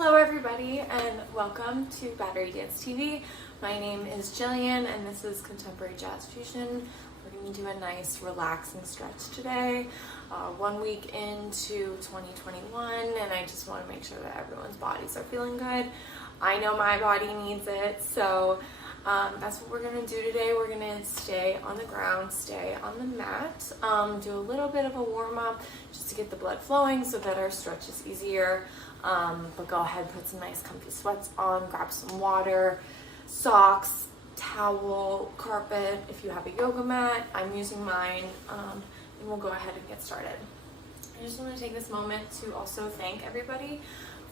Hello everybody and welcome to Battery Dance TV. My name is Jillian and this is Contemporary Jazz Fusion. We're going to do a nice relaxing stretch today, 1 week into 2021, and I just want to make sure that everyone's bodies are feeling good. I know my body needs it, so that's what we're going to do today. We're going to stay on the ground, stay on the mat, do a little bit of a warm-up just to get the blood flowing so that our stretch is easier. But go ahead, put some nice comfy sweats on, grab some water, socks, towel, carpet. If you have a yoga mat, I'm using mine, and we'll go ahead and get started. I just want to take this moment to also thank everybody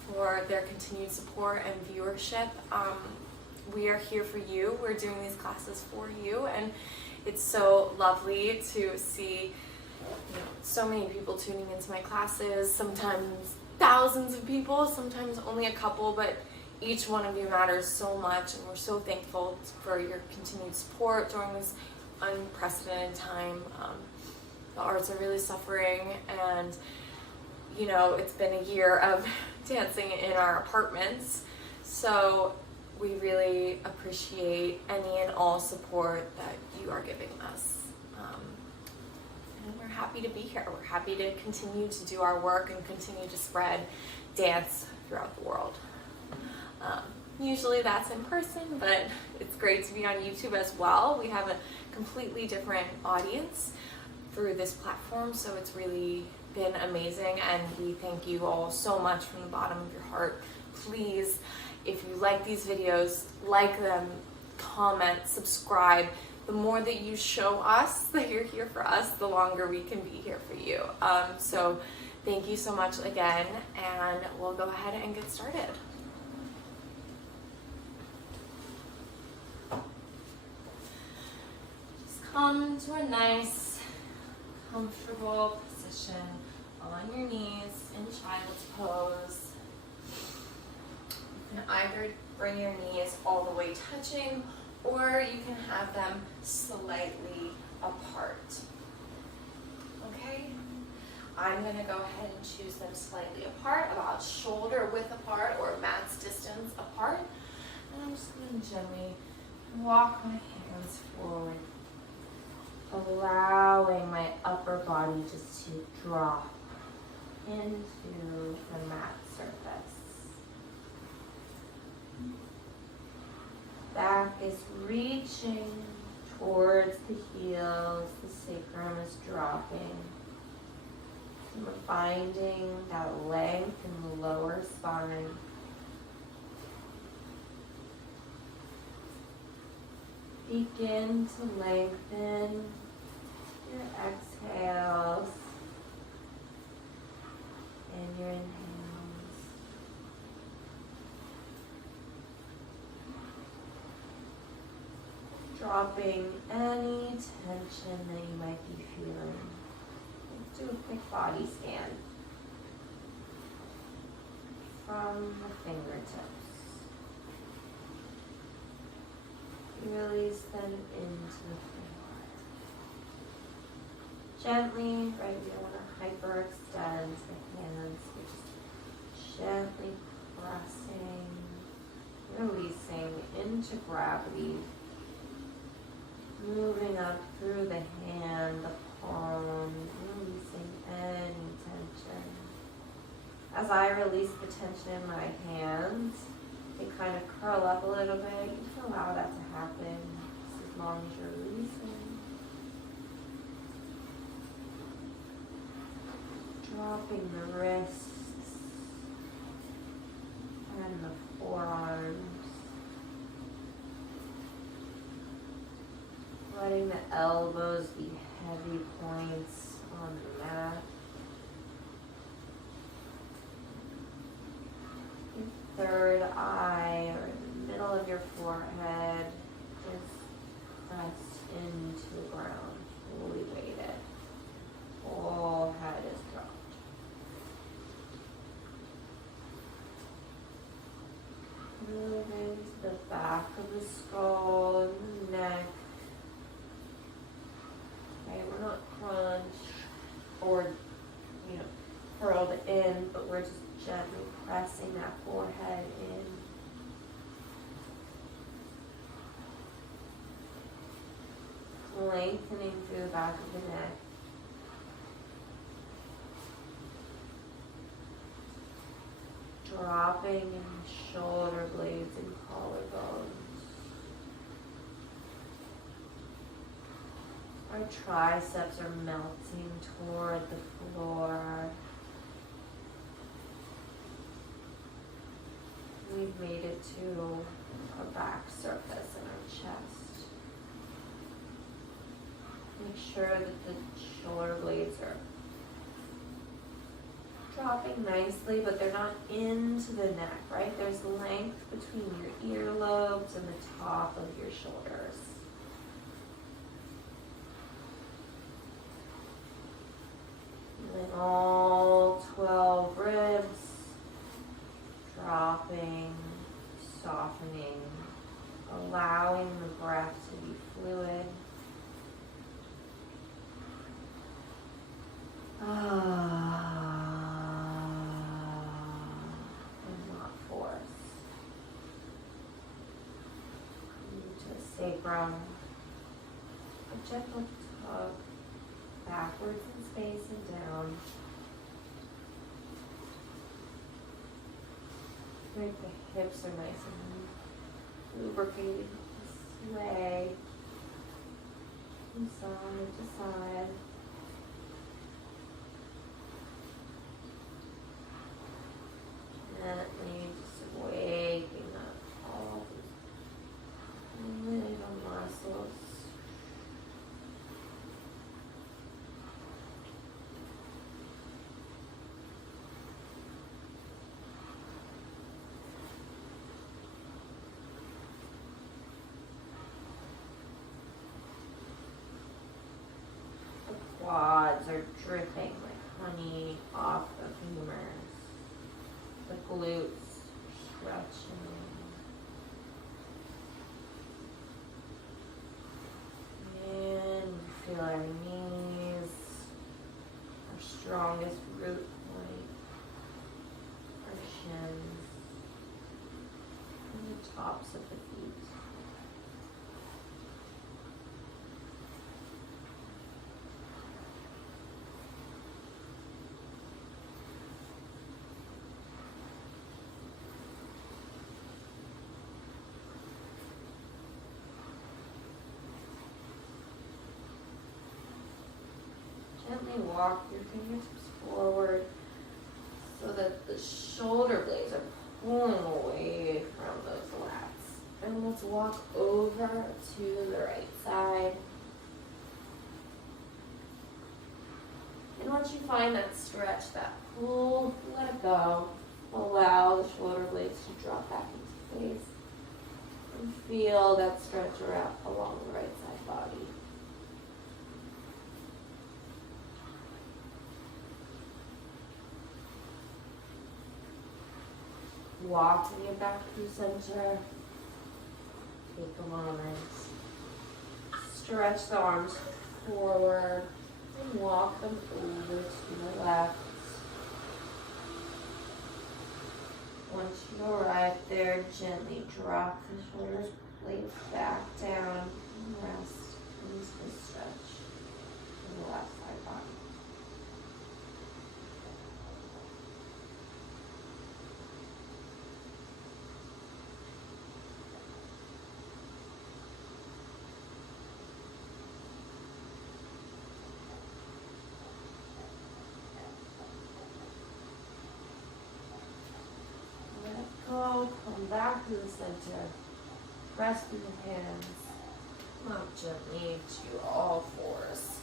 for their continued support and viewership. We are here for you. We're doing these classes for you, and it's so lovely to see so many people tuning into my classes, sometimes thousands of people, sometimes only a couple, but each one of you matters so much, and we're so thankful for your continued support during this unprecedented time. The arts are really suffering, and it's been a year of dancing in our apartments, so we really appreciate any and all support that you are giving us. And we're happy to be here. We're happy to continue to do our work and continue to spread dance throughout the world. Usually that's in person, but it's great to be on YouTube as well. We have a completely different audience through this platform, so it's really been amazing, and we thank you all so much from the bottom of your heart. Please, if you like these videos, like them, comment, subscribe. The more that you show us that you're here for us, the longer we can be here for you. So thank you so much again, and we'll go ahead and get started. Just come to a nice, comfortable position on your knees in child's pose. You can either bring your knees all the way touching, or you can have them slightly apart. Okay? I'm going to go ahead and choose them slightly apart, about shoulder width apart or mat's distance apart. And I'm just going to gently walk my hands forward, allowing my upper body just to drop into the mat surface. Back is reaching towards the heels, the sacrum is dropping. And we're finding that length in the lower spine. Begin to lengthen your exhales and your inhales. Dropping any tension that you might be feeling. Let's do a quick body scan from the fingertips. Release them into the floor. Gently, right, we don't want to hyperextend the hands. We're just gently pressing, releasing into gravity. Moving up through the hand, the palm, releasing any tension. As I release the tension in my hands, they kind of curl up a little bit. You can allow that to happen just as long as you're releasing. Dropping the wrists and the forearms. Letting the elbows be heavy points on the mat. Your third eye, or in the middle of your forehead, is pressed into the ground, fully weighted. Whole head is dropped. Moving to the back of the skull and the neck. Okay, we're not crunched or curled in, but we're just gently pressing pressing that forehead in. Lengthening through the back of the neck. Dropping in shoulder blades and collarbones. Our triceps are melting toward the floor. We've made it to our back surface and our chest. Make sure that the shoulder blades are dropping nicely, but they're not into the neck, right? There's length between your earlobes and the top of your shoulders. And then all 12 ribs dropping, softening, allowing the breath to be fluid. And not force. Into a sacrum. A gentle tug backwards in space and down. Right, the hips are nice and lubricated. Sway from side to side. Gently just waking up all these little muscles. The quads are dripping like honey off the femurs. The glutes stretching. And feel our knees, our strongest root point, our shins, and the tops of the feet. Gently walk your fingertips forward so that the shoulder blades are pulling away from those lats. And let's walk over to the right side. And once you find that stretch, that pull, let it go. Allow the shoulder blades to drop back into place. And feel that stretch along the right side body. Walking it back to center. Take a moment. Stretch the arms forward and walk them over to the left. Once you arrive there, gently drop the shoulders blades back down and rest into the stretch in the left side body. Come back to the center. Press through the hands. Come up gently to all fours.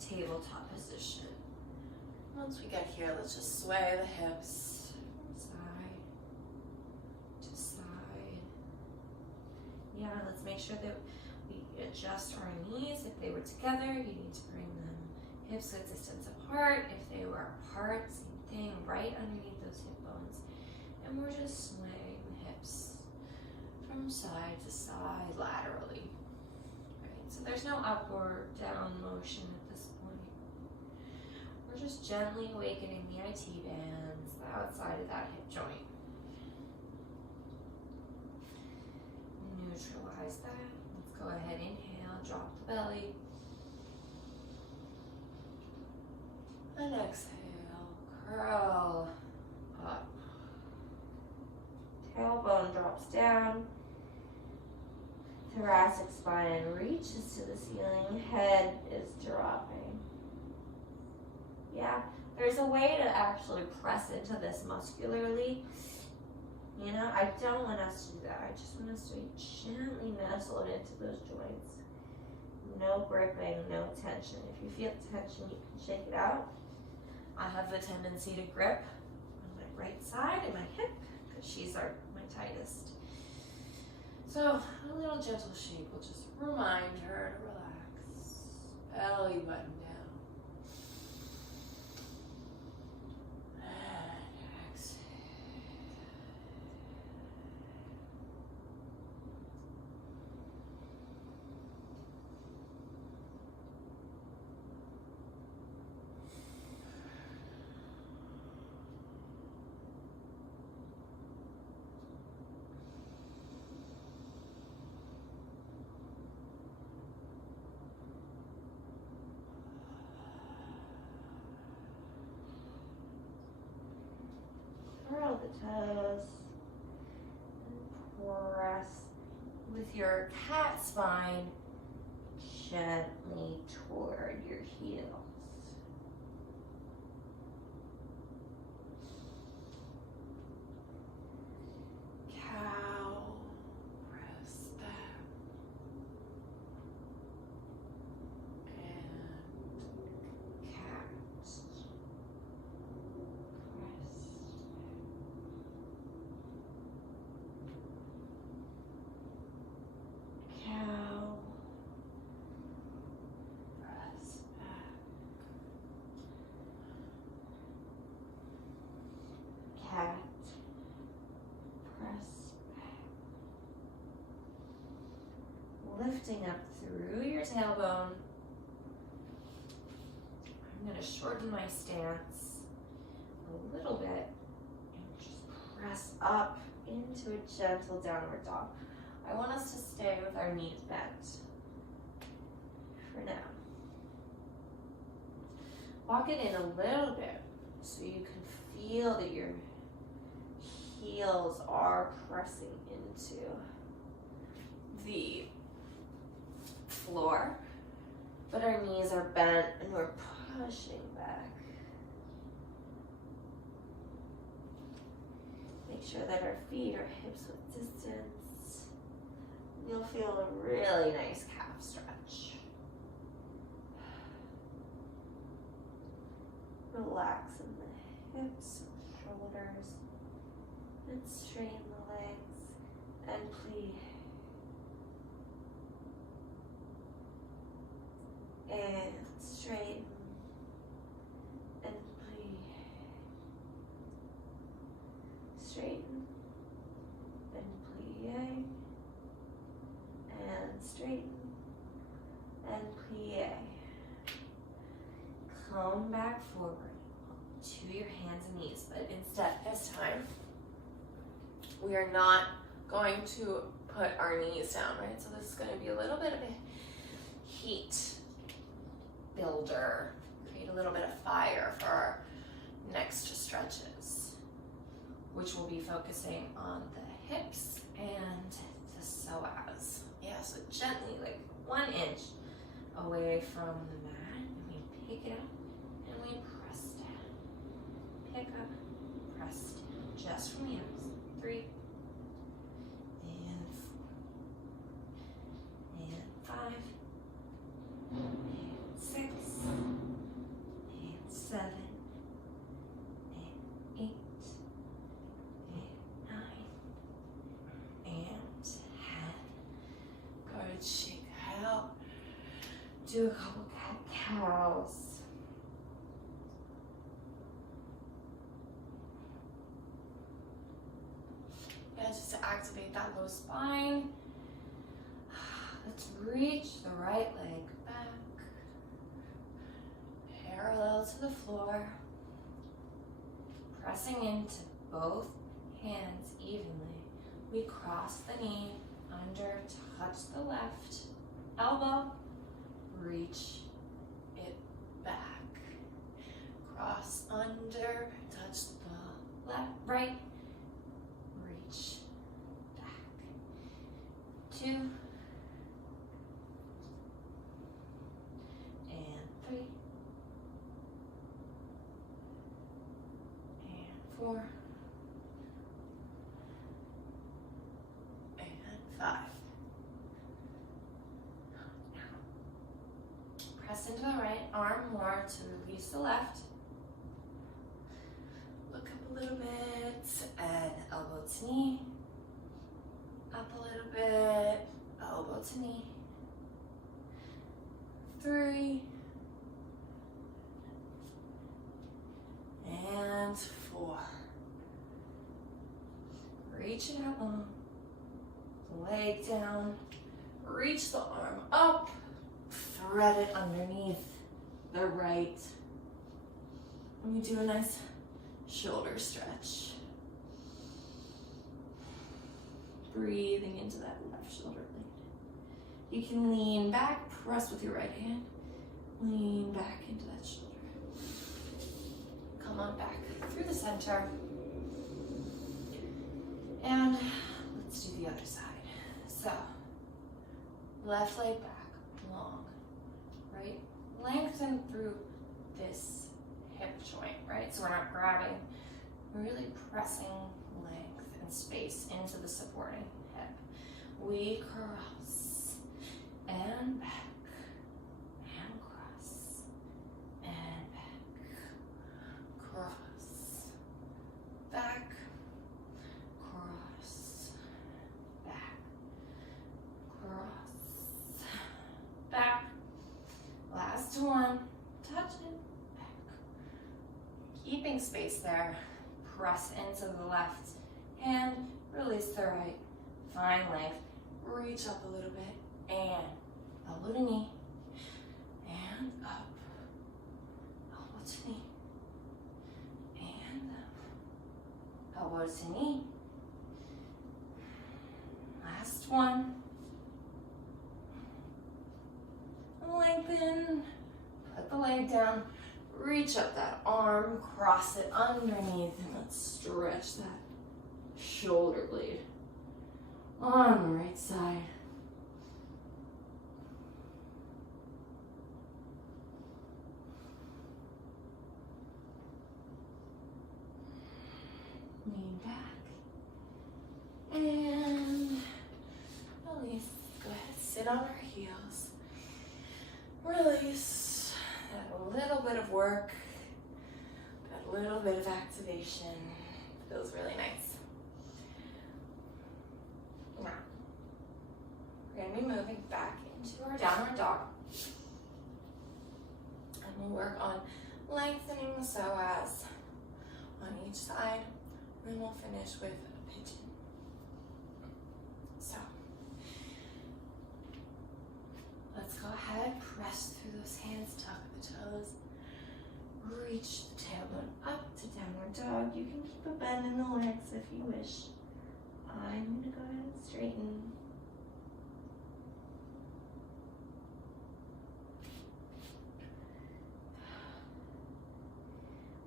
Tabletop position. Once we get here, let's just sway the hips side to side. Yeah, let's make sure that we adjust our knees. If they were together, you need to bring them hips width distance apart. If they were apart, same thing, right underneath those hip bones. And we're just swaying the hips from side to side laterally. Right? So there's no up or down motion at this point. We're just gently awakening the IT bands, the outside of that hip joint. Neutralize that. Let's go ahead, inhale, drop the belly. And exhale, curl up. Tailbone drops down. Thoracic spine reaches to the ceiling. Head is dropping. Yeah, there's a way to actually press into this muscularly. You know, I don't want us to do that. I just want us to gently nestle it into those joints. No gripping, no tension. If you feel tension, you can shake it out. I have the tendency to grip on my right side and my hip because she's my tightest. So a little gentle shake will just remind her to relax. Belly button down. And exhale. Curl the toes and press with your cat spine gently toward your heels. Cow, press back. And cat. Cow, press back. Cat, press back. Lifting up through your tailbone. I'm going to shorten my stance a little bit and just press up into a gentle downward dog. I want us to stay with our knees bent for now. Walk it in a little bit so you can feel that your heels are pressing into the floor, but our knees are bent and we're pushing back. Make sure that our feet are hips width distance. You'll feel a really nice calf stretch. Relax in the hips and shoulders and straighten the legs and plie. And straighten and plie. Straighten and plie. And straighten and plie. Come back forward to your hands and knees, but instead this time we are not going to put our knees down, right? So this is going to be a little bit of a heat builder, create a little bit of fire for our next stretches, which will be focusing on the hips and the psoas. Yeah, so gently, like 1 inch away from the mat, and we pick it up and we press down. Pick up, press down, just from the hips. 3 and 4 and 5 and 6 and 7 and 8 and 9 and 10. Good, shake that out. Do a couple cat cows. Yeah, just to activate that low spine. Let's reach the right leg back. parallel to the floor. Pressing into both hands evenly. We cross the knee, under, touch the left elbow, reach it back. Cross under, touch the left, right, reach back. 2 and 3 and 4 and 5. Press into the right arm more to release the left. Look up a little bit and elbow to knee. Up a little bit, elbow to knee. 3 and 4. Reach it out long. Leg down. Reach the arm up. Thread it underneath the right. And we do a nice shoulder stretch. Breathing into that left shoulder blade. You can lean back, press with your right hand. Lean back into that shoulder. Come on back through the center. And let's do the other side. So, left leg back, long, right? Lengthen through this hip joint, right? So we're not grabbing, we're really pressing length and space into the supporting hip. We cross and back and cross and back, cross, back, cross, back, cross, back. Last one, touch it, back. Keeping space there, press into the left hand, release the right, find length, reach up a little bit, and elbow to knee, and up, elbow to knee, and up, elbow to knee. Last one. Lengthen, put the leg down, reach up that arm, cross it underneath, and let's stretch that shoulder blade on the right side. Lean back and release. Go ahead, sit on our heels. Release that little bit of work, that little bit of activation. Feels really nice. Now, we're going to be moving back into our downward dog. And we'll work on lengthening the psoas on each side. And then we'll finish with a pigeon. So, let's go ahead, press through those hands, tuck the toes, reach the tailbone up to downward dog. You can keep a bend in the legs if you wish. I'm going to go ahead and straighten.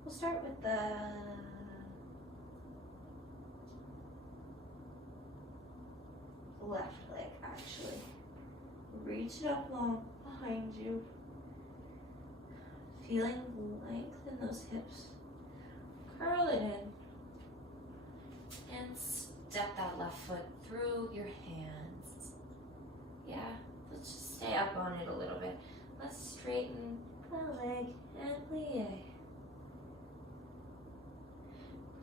We'll start with the left leg, actually. Reach it up long behind you. Feeling length in those hips. Curl it in. And step that left foot through your hands. Yeah, let's just stay up on it a little bit. Let's straighten the leg and plie.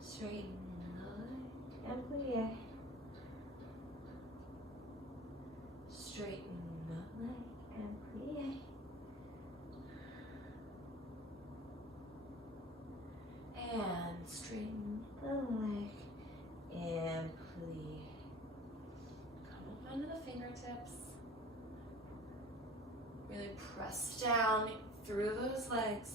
Straighten the leg and plie. Straighten the leg and plie. And straighten the leg and plie. Come up onto the fingertips. Really press down through those legs.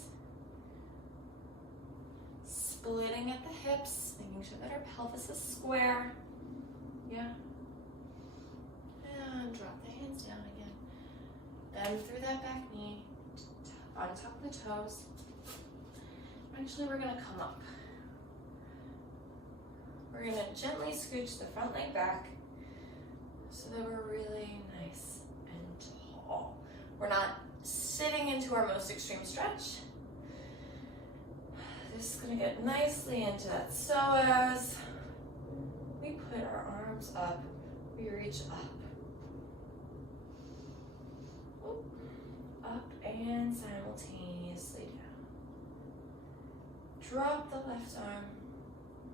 splitting at the hips, making sure that our pelvis is square. Yeah. And drop the hands down again. Bend through that back knee, on top of the toes. Actually, we're gonna come up. We're gonna gently scooch the front leg back so that we're really nice and tall. We're not sitting into our most extreme stretch. This is gonna get nicely into that psoas. We put our arms up, we reach up. Up and simultaneously down. Drop the left arm.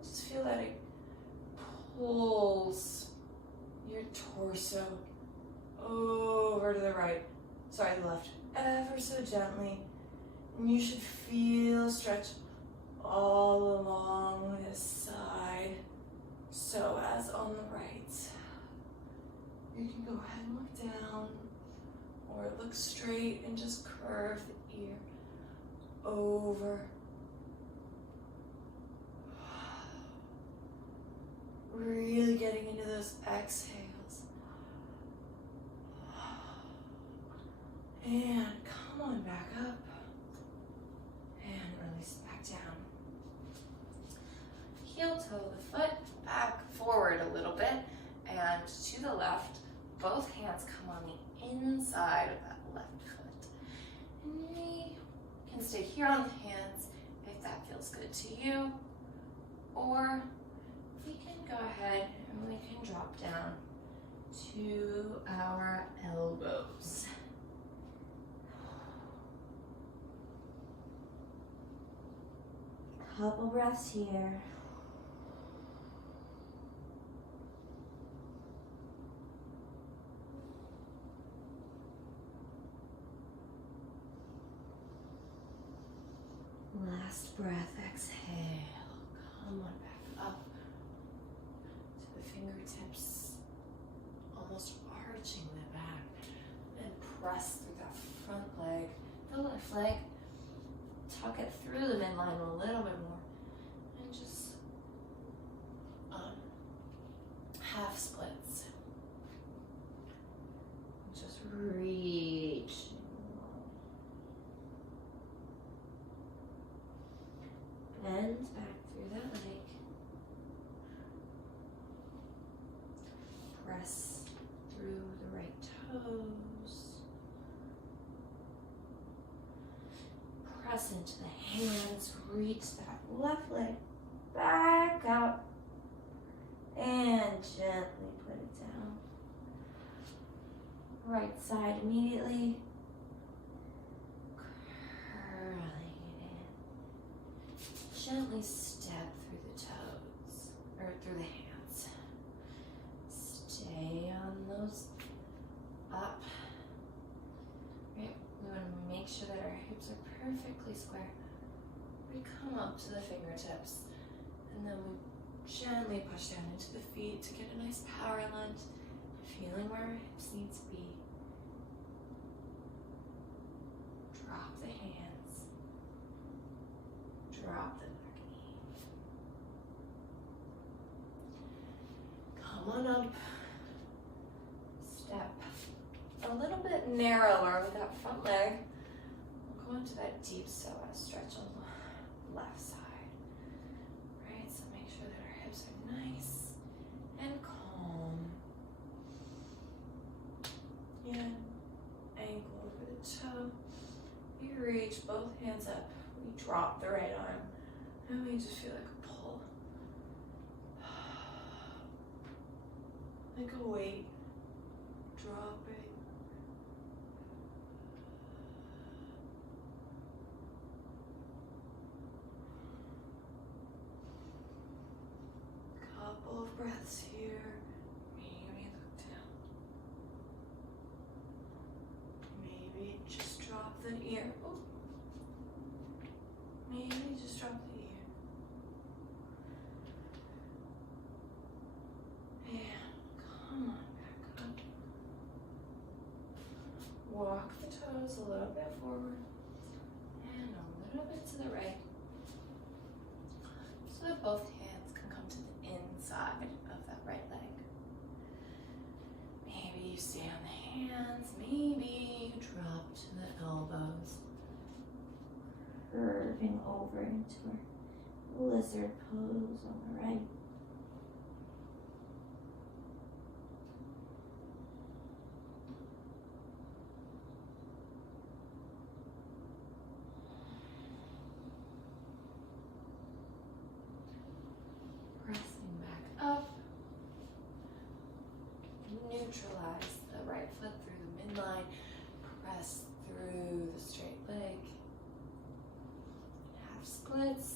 Just feel that it pulls your torso over to the right. Sorry, the left. Ever so gently. And you should feel a stretch all along this side. So as on the right. You can go ahead and look down or look straight and just curve the ear over. Really getting into those exhales. And come on back up. And release back down. Heel toe the foot back forward a little bit and to the left. Both hands come on the inside of that left foot. And we can stay here on the hands if that feels good to you. Or we can go ahead and we can drop down to our elbows. Couple breaths here. Last breath, exhale. Come on back up to the fingertips, almost arching the back, and press through that front leg, the left leg. Tuck it through the midline a little bit more, and just half splits. Just reach. Bend back through that leg. Press through the right toes. Press into the hands. Reach that left leg back out. And gently put it down. Right side immediately. Gently step through the toes, or through the hands. Stay on those up. Right. We want to make sure that our hips are perfectly square. We come up to the fingertips, and then we gently push down into the feet to get a nice power lunge, feeling where our hips need to be. Drop the hands. Drop the on up, step a little bit narrower with that front leg. We'll go into that deep psoas stretch on the left side. Right, so make sure that our hips are nice and calm. And ankle over the toe. We reach both hands up. We drop the right arm. And we just feel like a pull. Like a weight dropping. Couple of breaths here. Maybe look down. Maybe just drop the ear. Oh. Maybe just drop the ear. Come on back up. Walk the toes a little bit forward and a little bit to the right. of both hands can come to the inside of that right leg. Maybe you stay on the hands, maybe you drop to the elbows. Curving over into our lizard pose on the right. Pressing back up. Neutralize the right foot through the midline. Press through the straight leg. Half splits.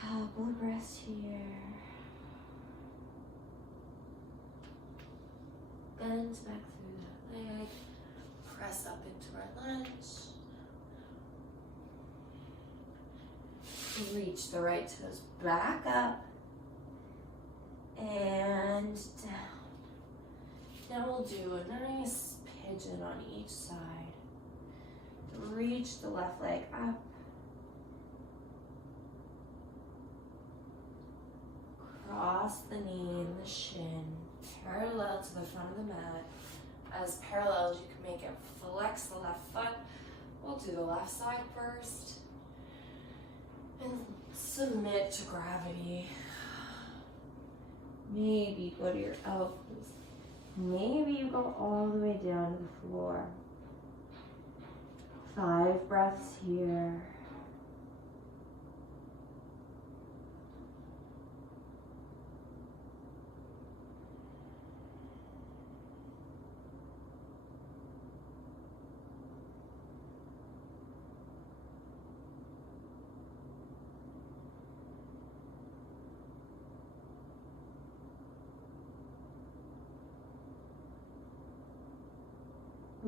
Couple breaths here. Bend back through that leg. Press up into our lunge. Reach the right toes back up and down. Now we'll do a nice pigeon on each side. Reach the left leg up. Cross the knee and the shin parallel to the front of the mat. As parallel as you can make it, flex the left foot. We'll do the left side first. And submit to gravity. Maybe go to your elbows. Maybe you go all the way down to the floor. 5 breaths here.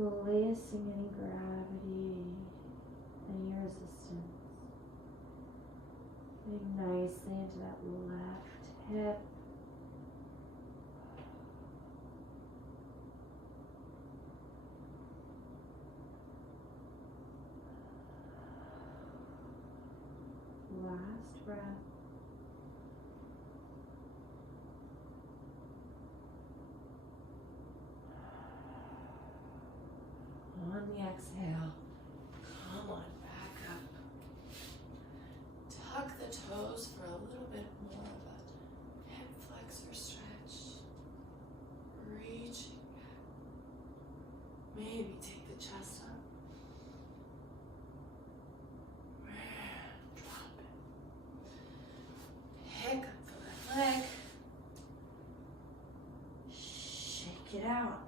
Releasing any gravity, any resistance. Getting nicely into that left hip. Last breath. On the exhale, come on back up. Tuck the toes for a little bit more of a hip flexor stretch. Reaching back. Maybe take the chest up. Drop it. Pick up the left leg. Shake it out.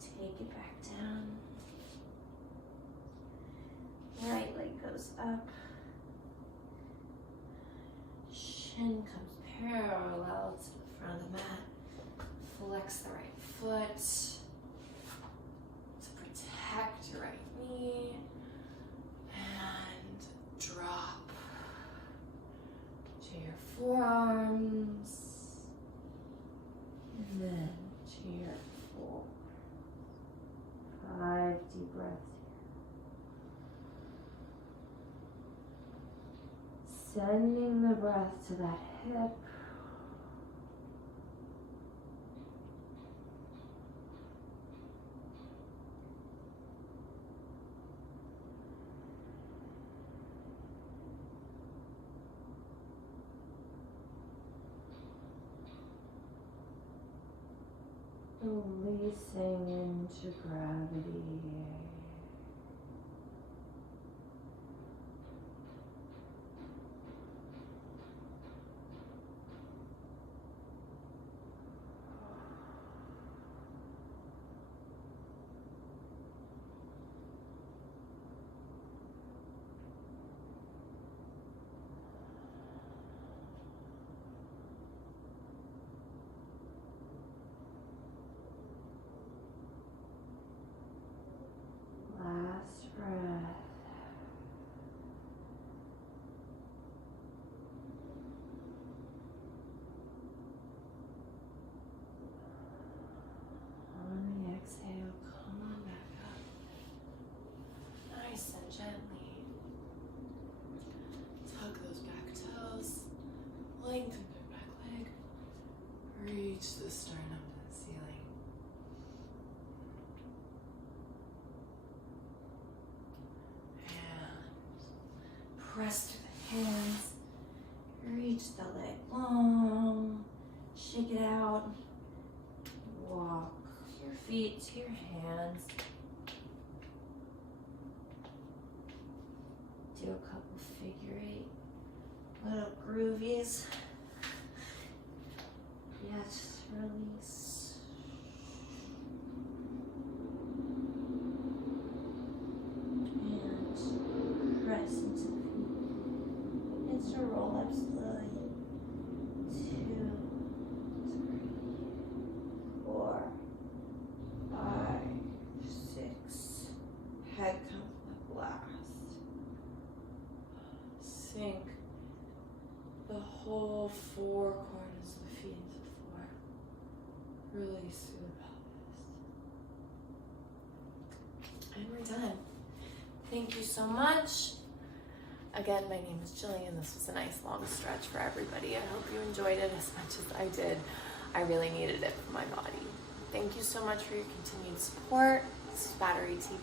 Take it back down. Right leg goes up. Shin comes parallel to the front of the mat. Flex the right foot to protect your right knee. And drop to your forearms. And then to your floor. 5 deep breaths. Sending the breath to that hip. Releasing into gravity. reach the sternum to the ceiling. And press through the hands. Reach the leg long. Shake it out. Walk your feet to your hands. Do a couple figure 8 little groovies. Yes, release. And press into the feet. Begin to roll up slowly. 2, 3, 4, 5, 6. Head comes up last. Sink the whole 4 corners of the feet into the floor. Release through the pelvis. And we're done. Thank you so much. Again, my name is Jillian. This was a nice long stretch for everybody. I hope you enjoyed it as much as I did. I really needed it for my body. Thank you so much for your continued support. This is Battery TV.